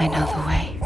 I know the way.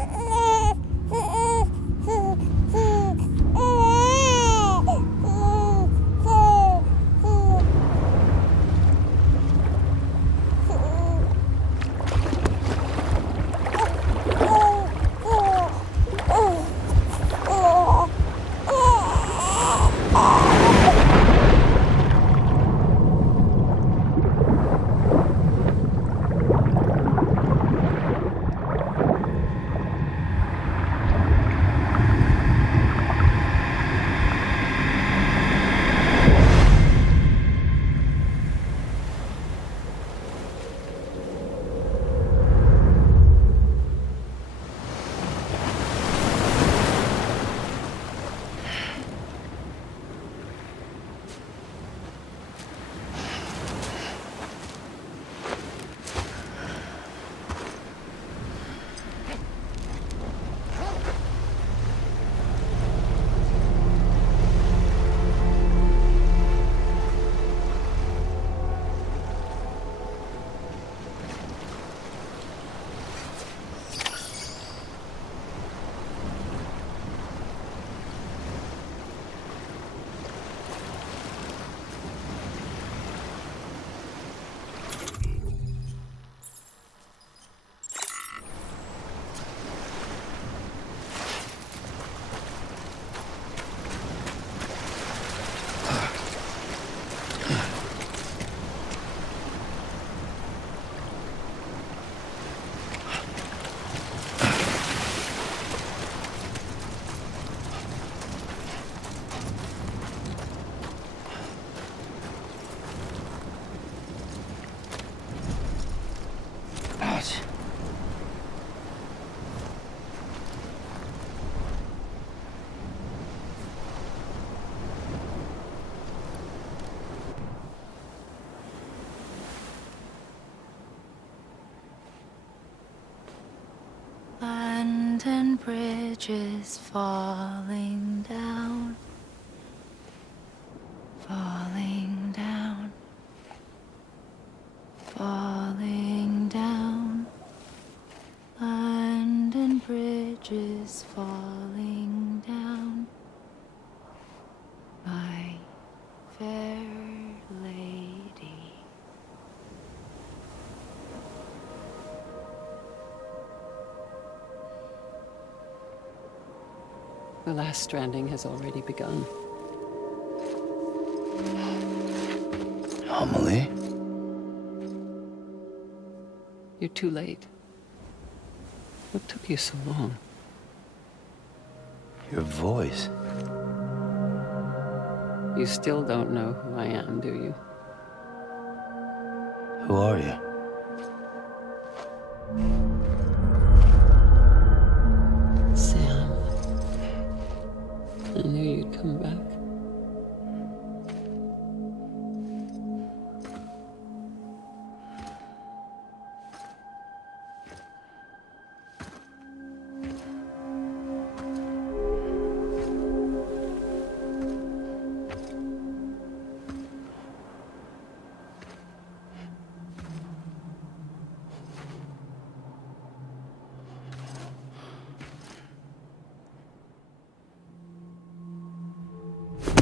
Land and bridges falling down, falling down, falling down. Land and bridges falling down, my fair lady. The last stranding has already begun. Amelie? You're too late. What took you so long? Your voice. You still don't know who I am, do you? Who are you? Sam. I knew you'd come back.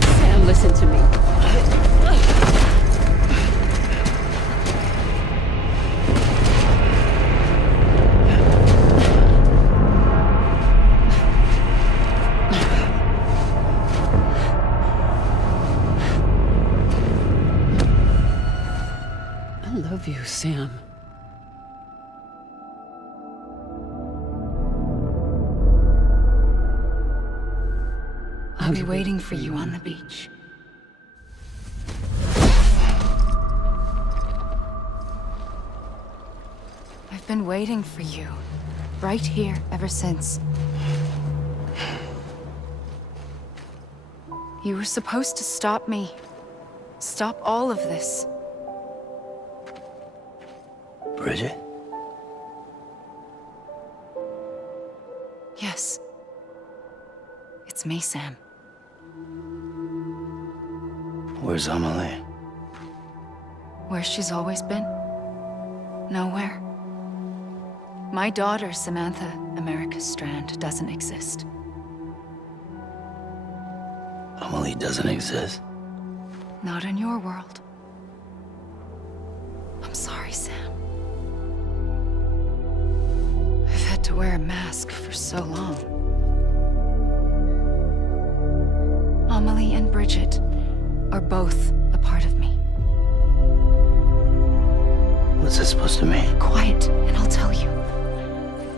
Sam, listen to me. I love you, Sam. I'll be waiting for you on the beach. I've been waiting for you, right here, ever since. You were supposed to stop me. Stop all of this. Bridget? Yes. It's me, Sam. Where's Amelie? Where she's always been. Nowhere. My daughter, Samantha America Strand, doesn't exist. Amelie doesn't exist. Not in your world. I'm sorry, Sam. I've had to wear a mask for so long. Amelie and Bridget are both a part of me. What's this supposed to mean? Quiet, and I'll tell you.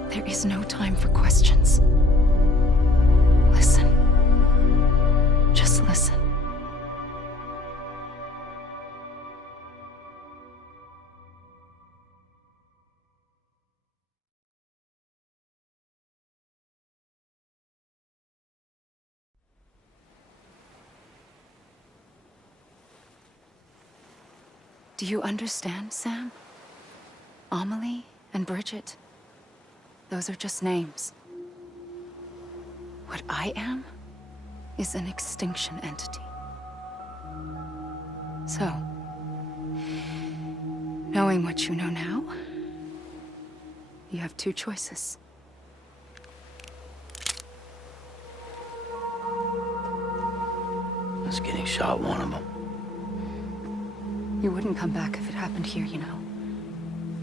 There is no time for questions. Listen. Just listen. Do you understand, Sam? Amelie and Bridget, those are just names. What I am is an extinction entity. So, knowing what you know now, you have two choices. Is getting shot one of them? You wouldn't come back if it happened here, you know.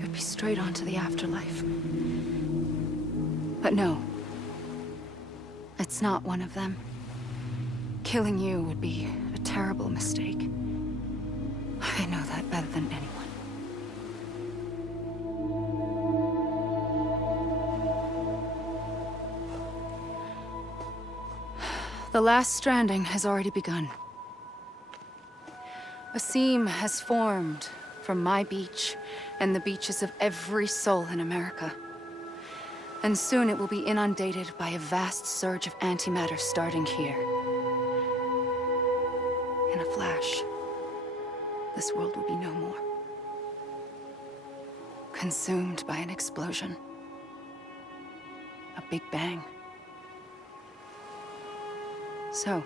You'd be straight on to the afterlife. But no. It's not one of them. Killing you would be a terrible mistake. I know that better than anyone. The last stranding has already begun. A seam has formed from my beach and the beaches of every soul in America. And soon it will be inundated by a vast surge of antimatter starting here. In a flash, this world will be no more. Consumed by an explosion. A big bang. So,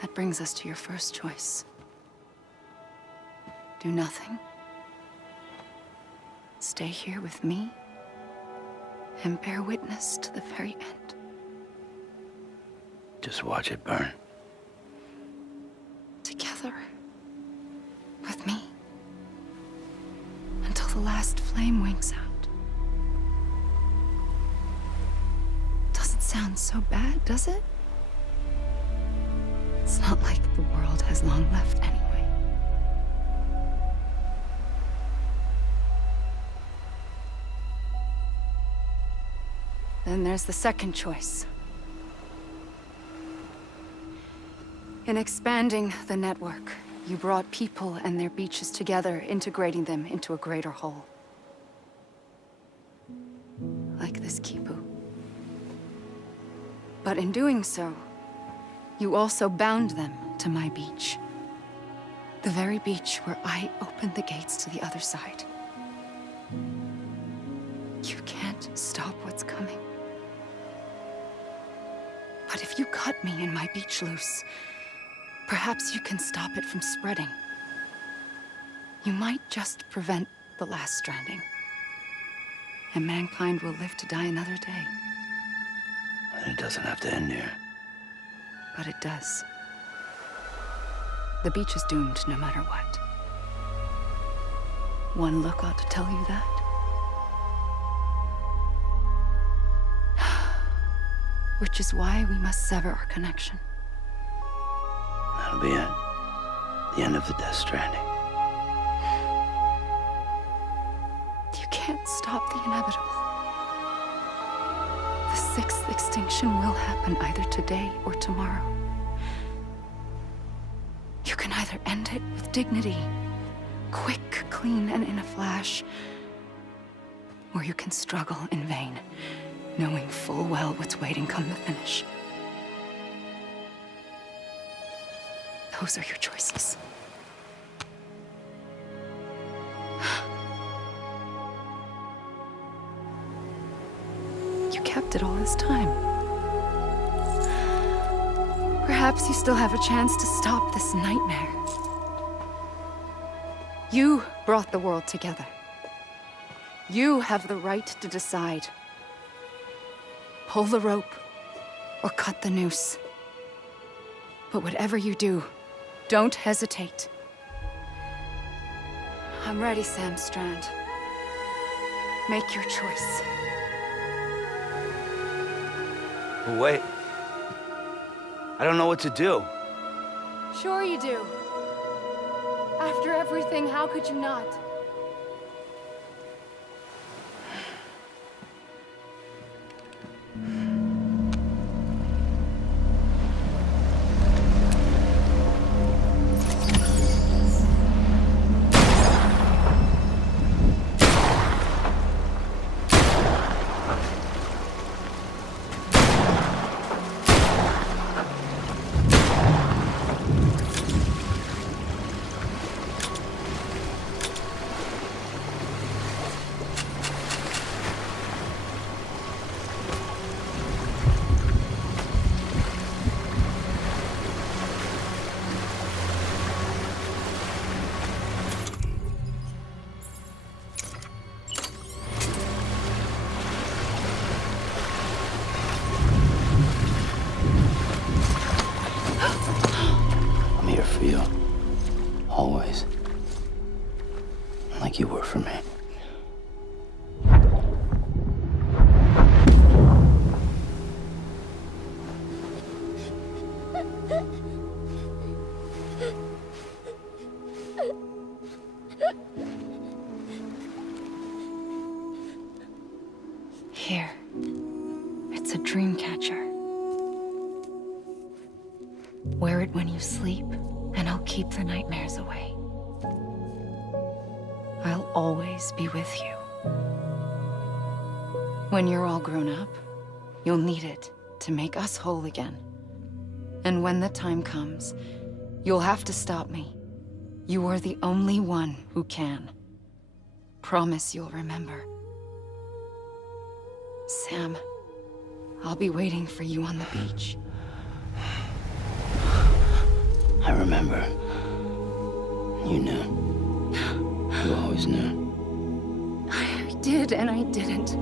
that brings us to your first choice. Do nothing. Stay here with me and bear witness to the very end. Just watch it burn. Together. With me. Until the last flame winks out. Doesn't sound so bad, does it? It's not like the world has long left anyway. Then there's the second choice. In expanding the network, you brought people and their beaches together, integrating them into a greater whole. Like this Kipu. But in doing so, you also bound them to my beach. The very beach where I opened the gates to the other side. You can't stop what's coming. But if you cut me and my beach loose, perhaps you can stop it from spreading. You might just prevent the last stranding. And mankind will live to die another day. And it doesn't have to end here. But it does. The beach is doomed no matter what. One look ought to tell you that. Which is why we must sever our connection. That'll be it. The end of the Death Stranding. You can't stop the inevitable. The sixth extinction will happen either today or tomorrow. You can either end it with dignity, quick, clean, and in a flash, or you can struggle in vain, knowing full well what's waiting come the finish. Those are your choices. You kept it all this time. Perhaps you still have a chance to stop this nightmare. You brought the world together. You have the right to decide. Pull the rope, or cut the noose. But whatever you do, don't hesitate. I'm ready, Sam Strand. Make your choice. But wait. I don't know what to do. Sure you do. After everything, how could you not? I'm here for you. Always. Like you were for me. Here. It's a dream catcher. Wear it when you sleep, and I'll keep the nightmares away. I'll always be with you. When you're all grown up, you'll need it to make us whole again. And when the time comes, you'll have to stop me. You are the only one who can. Promise you'll remember. Sam, I'll be waiting for you on the beach. I remember. You knew. You always knew. I did and I didn't.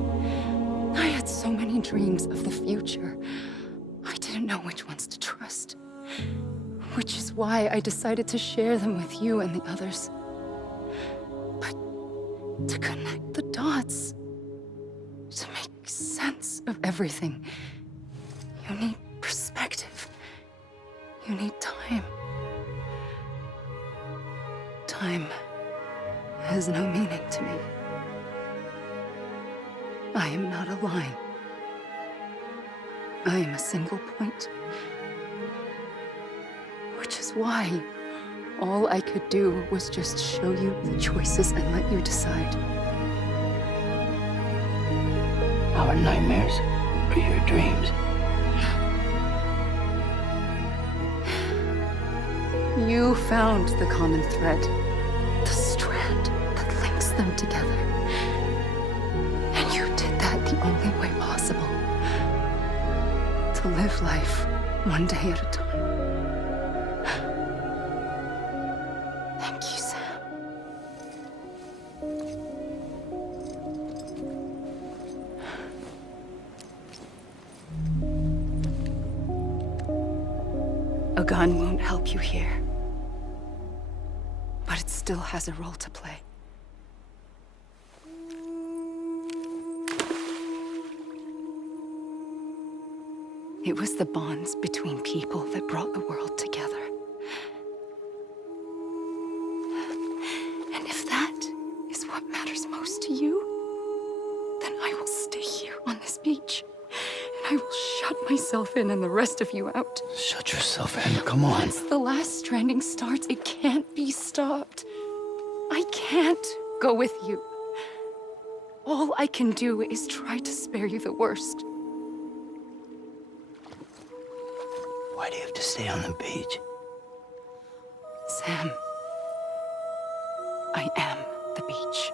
I had so many dreams of the future. I didn't know which ones to trust. Which is why I decided to share them with you and the others. But to connect the dots, to make sense of everything, you need perspective. You need time. Time has no meaning to me. I am not a line. I am a single point. Which is why all I could do was just show you the choices and let you decide. Our nightmares are your dreams. You found the common thread, the strand that links them together. And you did that the only way possible. To live life one day at a time. Thank you, Sam. A gun won't help you here. But it still has a role to play. It was the bonds between people that brought the world together. And if that is what matters most to you, then I will stay here on this beach. And I will shut myself in and the rest of you out. Shut yourself in. Come on. Once the last stranding starts, it can't be stopped. I can't go with you. All I can do is try to spare you the worst. Why do you have to stay on the beach? Sam, I am the beach.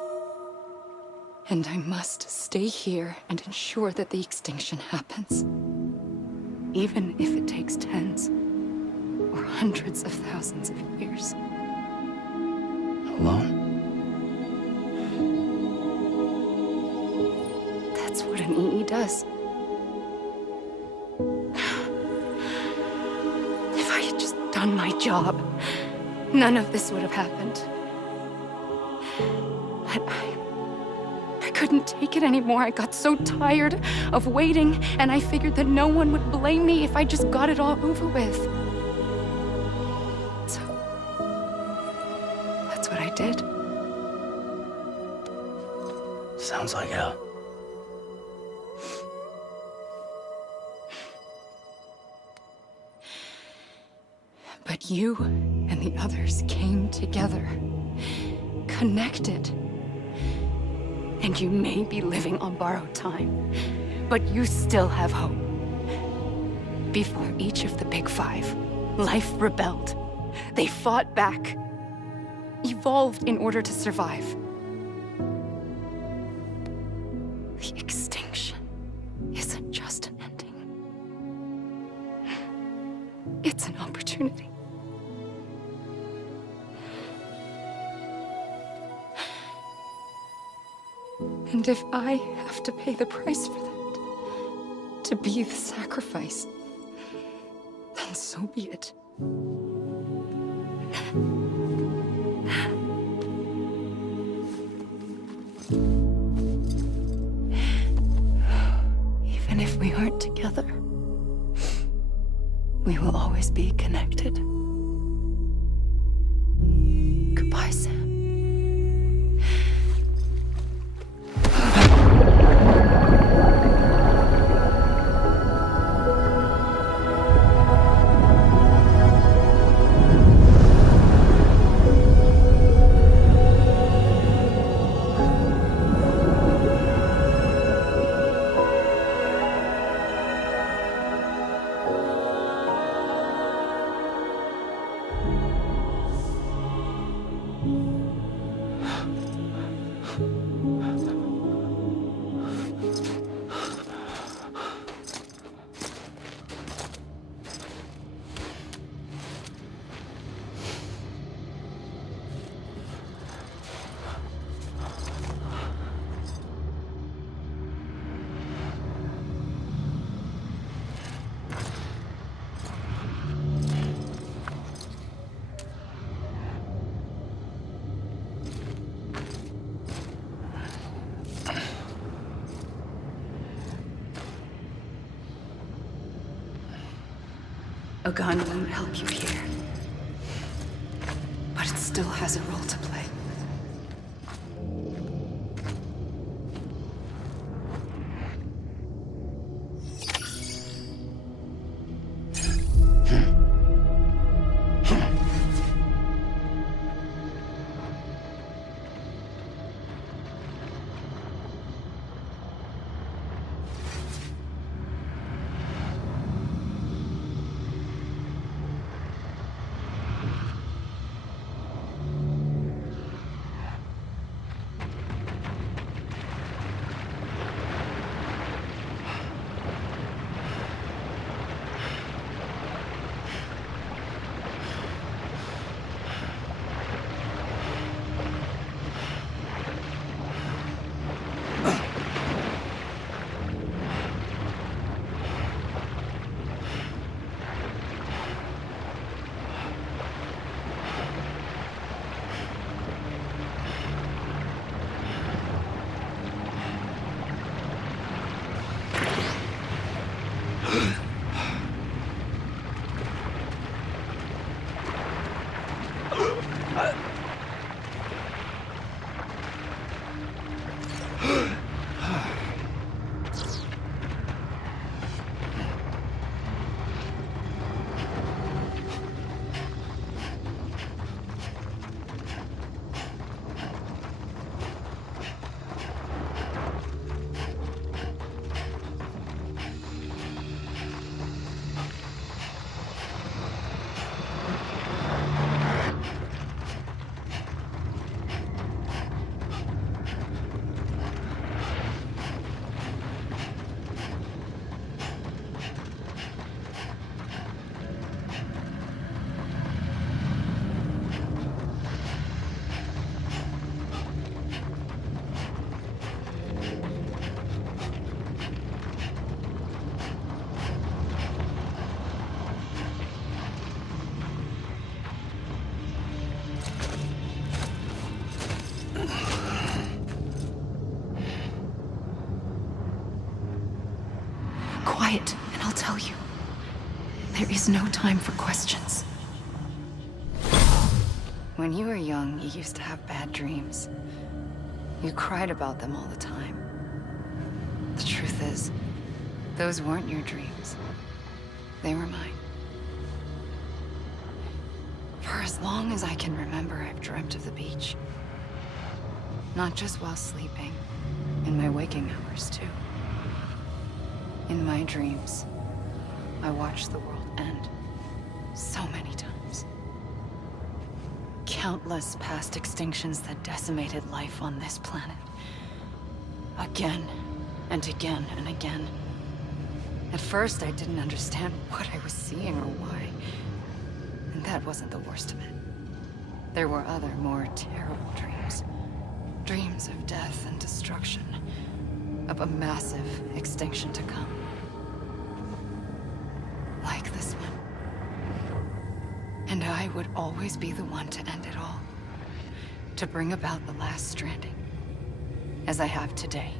And I must stay here and ensure that the extinction happens. Even if it takes tens or hundreds of thousands of years. Alone? That's what an EE does. If I had just done my job, none of this would have happened. But I couldn't take it anymore. I got so tired of waiting, and I figured that no one would blame me if I just got it all over with. So, that's what I did. Sounds like hell. But you and the others came together, connected. And you may be living on borrowed time, but you still have hope. Before each of the Big Five, life rebelled. They fought back, evolved in order to survive. The extinction isn't just an ending. It's an opportunity. And if I have to pay the price for that, to be the sacrifice, then so be it. Even if we aren't together, we will always be connected. Goodbye, Sam. A gun won't help you here, but it still has a role to play. quiet, and I'll tell you. There is no time for questions. When you were young, you used to have bad dreams. You cried about them all the time. The truth is, those weren't your dreams. They were mine. For as long as I can remember, I've dreamt of the beach. Not just while sleeping, in my waking hours too. In my dreams, I watched the world end so many times. Countless past extinctions that decimated life on this planet. Again and again and again. At first, I didn't understand what I was seeing or why. And that wasn't the worst of it. There were other, more terrible dreams. Dreams of death and destruction. Of a massive extinction to come. Like this one. And I would always be the one to end it all. To bring about the last stranding. As I have today.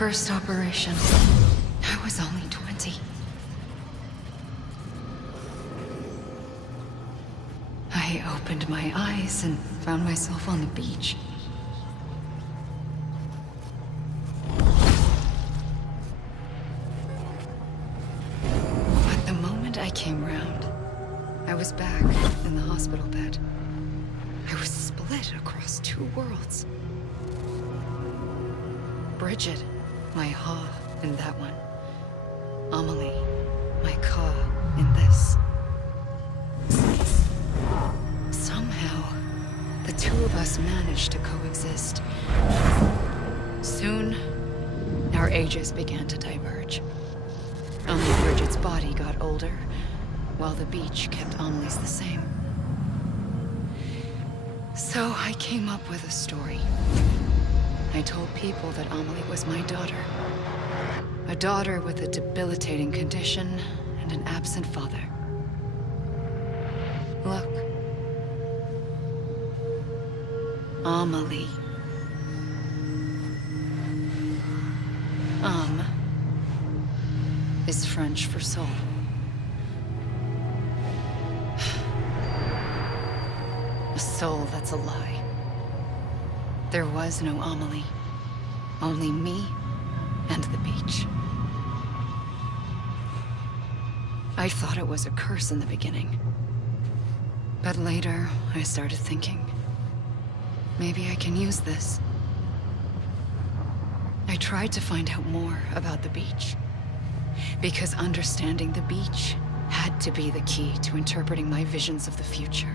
First operation. I was only 20. I opened my eyes and found myself on the beach. But the moment I came round, I was back in the hospital bed. I was split across two worlds. Bridget. My Ha in that one. Amelie, my Ka in this. Somehow, the two of us managed to coexist. Soon, our ages began to diverge. Only Bridget's body got older, while the beach kept Amelie's the same. So I came up with a story. I told people that Amelie was my daughter. A daughter with a debilitating condition and an absent father. Look. Amelie. Is French for soul. A soul that's a lie. There was no Amelie. Only me and the beach. I thought it was a curse in the beginning. But later, I started thinking, maybe I can use this. I tried to find out more about the beach. Because understanding the beach had to be the key to interpreting my visions of the future.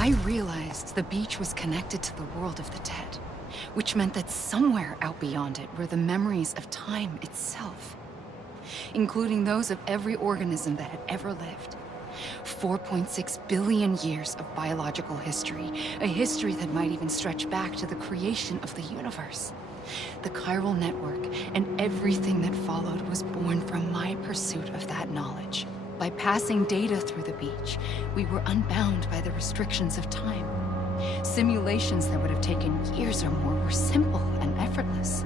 I realized the beach was connected to the world of the dead, which meant that somewhere out beyond it were the memories of time itself, including those of every organism that had ever lived. 4.6 billion years of biological history, a history that might even stretch back to the creation of the universe. The chiral network and everything that followed was born from my pursuit of that knowledge. By passing data through the beach, we were unbound by the restrictions of time. Simulations that would have taken years or more were simple and effortless.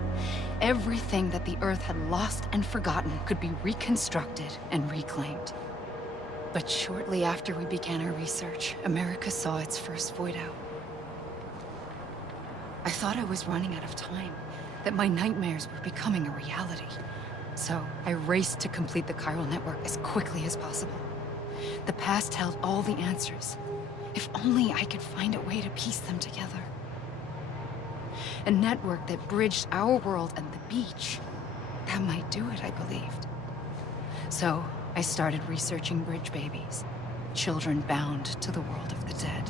Everything that the Earth had lost and forgotten could be reconstructed and reclaimed. But shortly after we began our research, America saw its first void out. I thought I was running out of time, that my nightmares were becoming a reality. So I raced to complete the chiral network as quickly as possible. The past held all the answers. If only I could find a way to piece them together. A network that bridged our world and the beach. That might do it, I believed. So I started researching bridge babies, children bound to the world of the dead.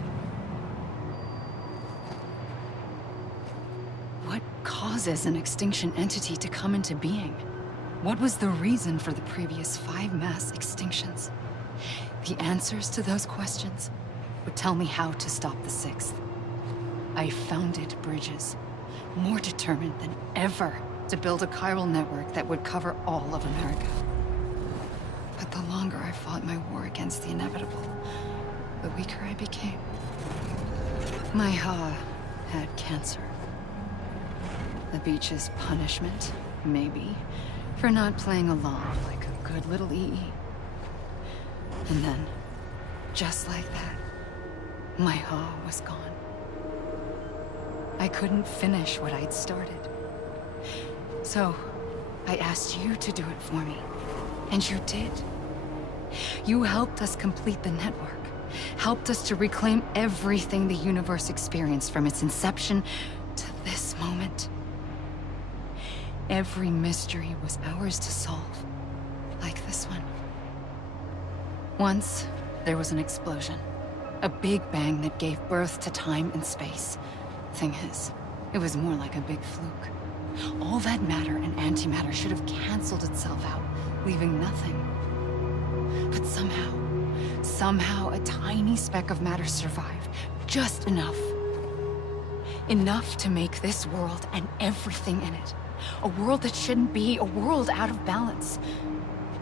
What causes an extinction entity to come into being? What was the reason for the previous 5 mass extinctions? The answers to those questions would tell me how to stop the 6th. I founded bridges, more determined than ever to build a chiral network that would cover all of America. But the longer I fought my war against the inevitable, the weaker I became. My Ha had cancer. The beach's punishment, maybe, for not playing along like a good little EE. And then, just like that, my Ha was gone. I couldn't finish what I'd started. So, I asked you to do it for me, and you did. You helped us complete the network, helped us to reclaim everything the universe experienced from its inception to this moment. Every mystery was ours to solve, like this one. Once, there was an explosion. A big bang that gave birth to time and space. Thing is, it was more like a big fluke. All that matter and antimatter should have canceled itself out, leaving nothing. But somehow a tiny speck of matter survived, just enough. Enough to make this world and everything in it a world that shouldn't be, a world out of balance.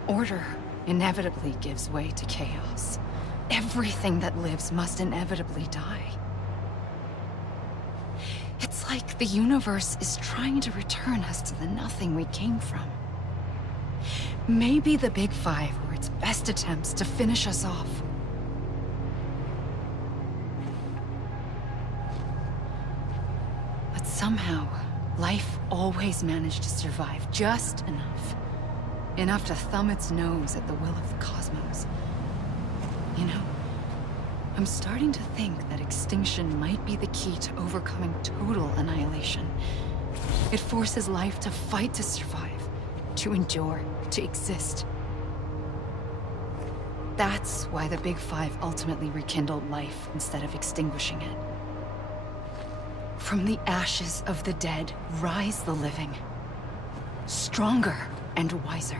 Order inevitably gives way to chaos. Everything that lives must inevitably die. It's like the universe is trying to return us to the nothing we came from. Maybe the Big Five were its best attempts to finish us off. But somehow, life always managed to survive just enough. Enough to thumb its nose at the will of the cosmos. You know, I'm starting to think that extinction might be the key to overcoming total annihilation. It forces life to fight to survive, to endure, to exist. That's why the Big Five ultimately rekindled life instead of extinguishing it. From the ashes of the dead rise the living. Stronger and wiser.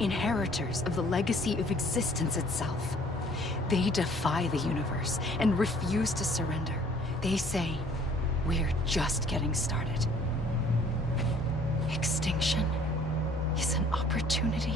Inheritors of the legacy of existence itself. They defy the universe and refuse to surrender. They say, we're just getting started. Extinction is an opportunity.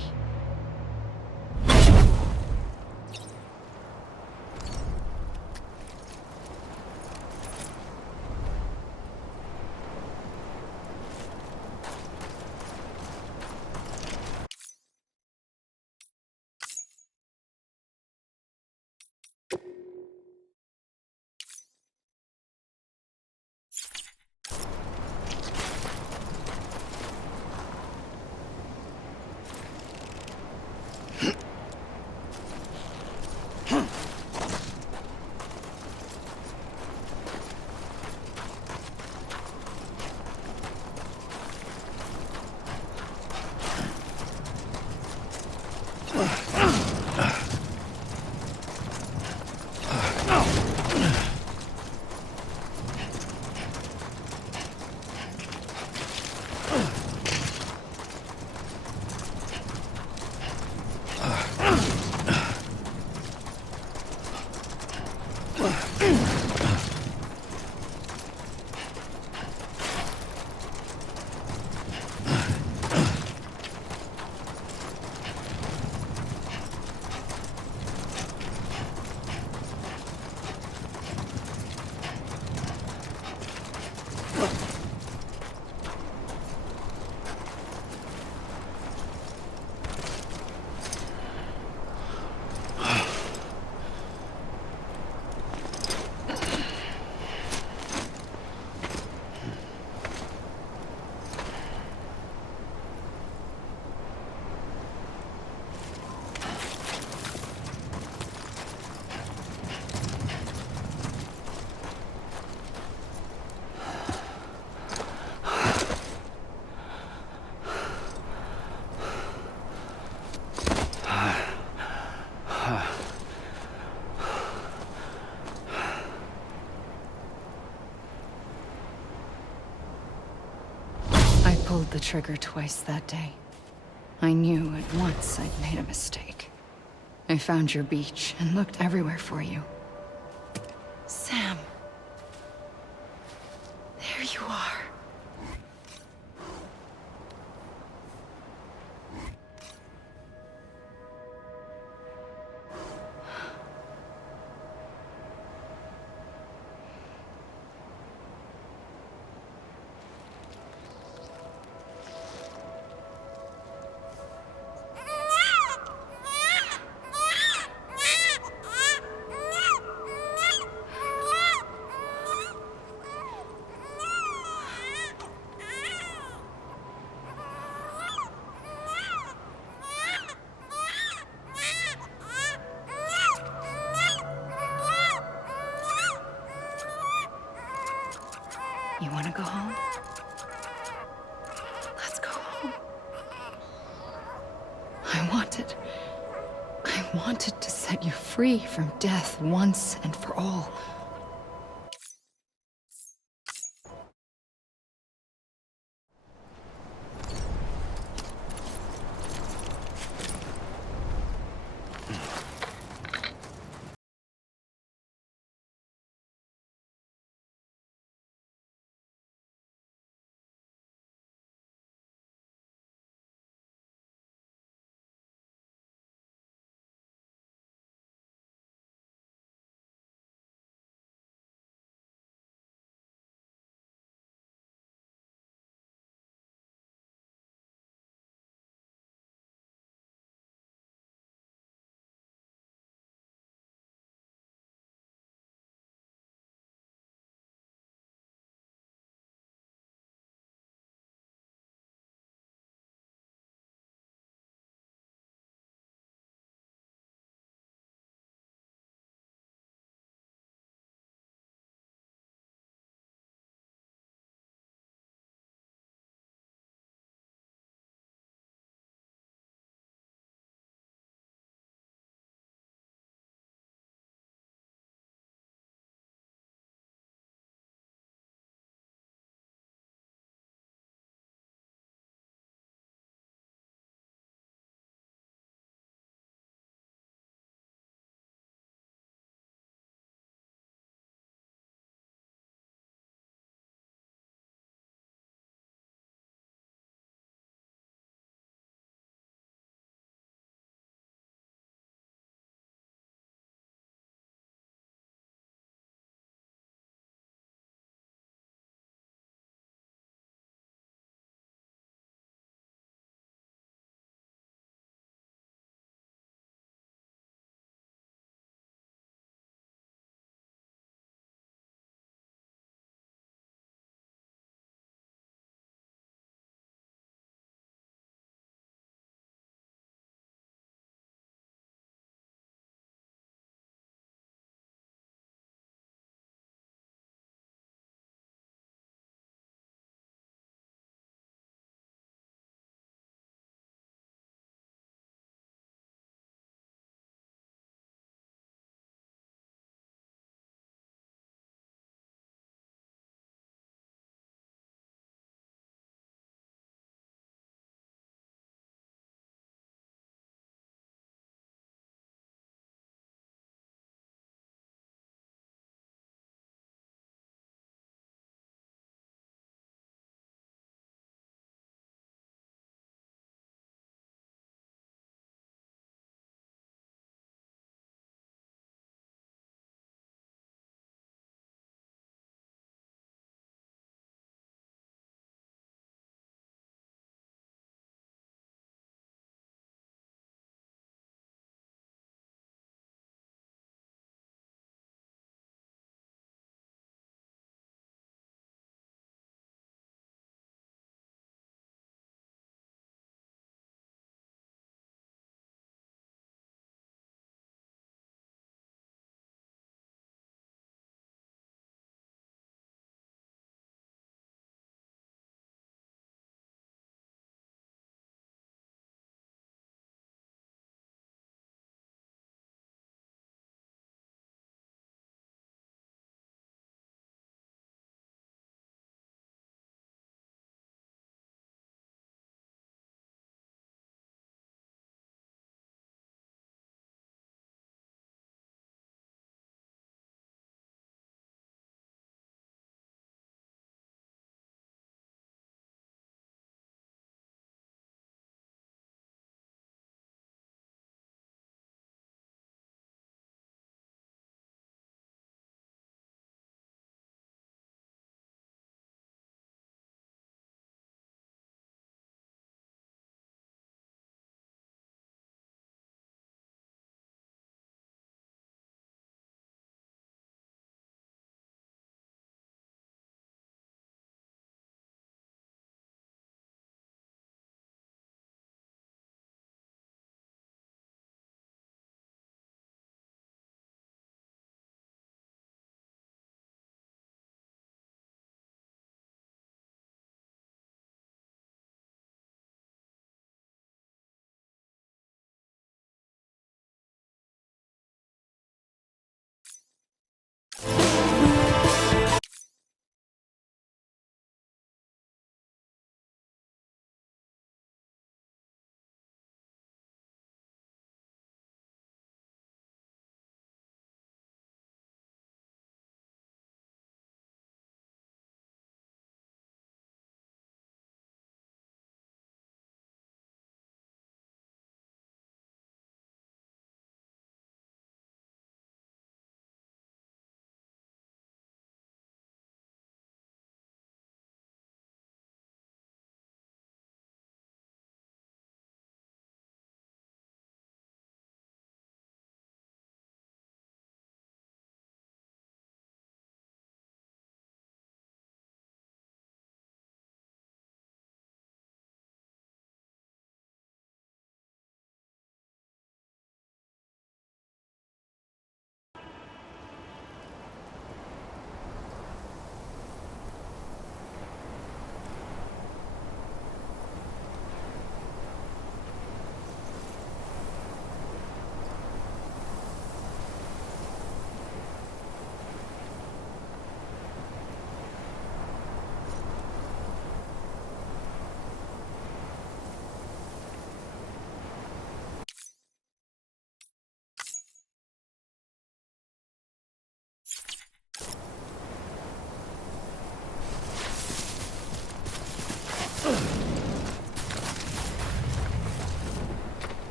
Pulled the trigger twice that day. I knew at once I'd made a mistake. I found your beach and looked everywhere for you. Sam. There you are. You want to go home? Let's go home. I wanted to set you free from death once and for all.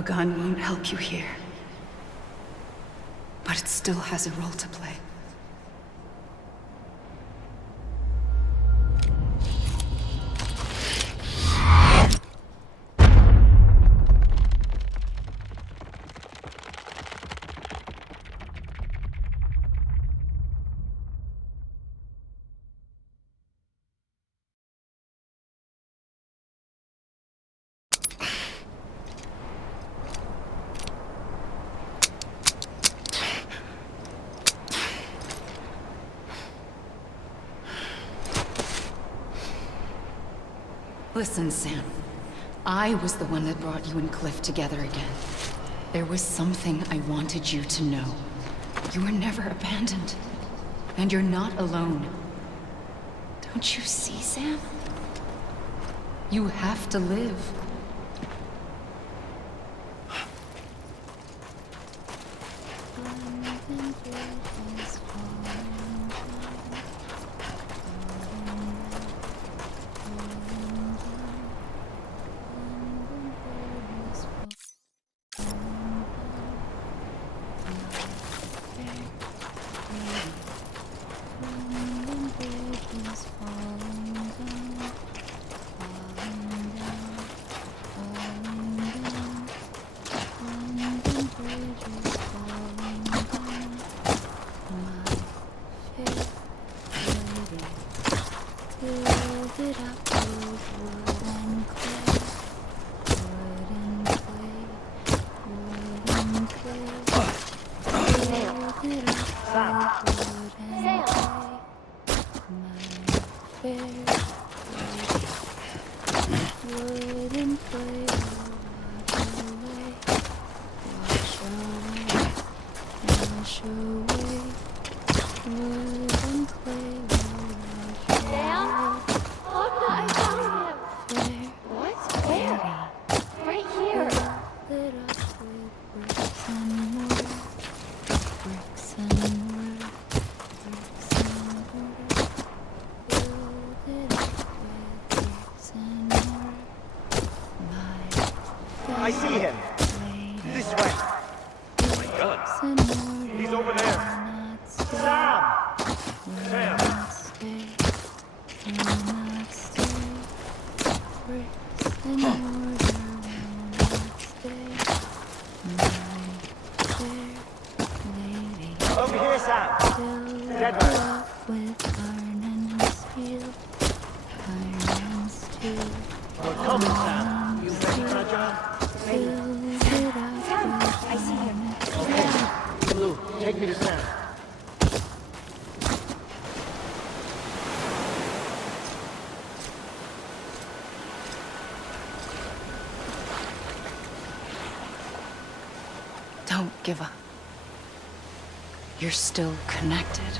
A gun won't help you here. But it still has a role to play. Listen, Sam. I was the one that brought you and Cliff together again. There was something I wanted you to know. You were never abandoned. And you're not alone. Don't you see, Sam? You have to live. I see him. This way. Oh my God. He's over there. Sam! Sam! Over here, Sam. Dead man. We're coming, Sam. You ready for a job? I see him. Okay. Blue, take me to Sam. Don't give up. You're still connected.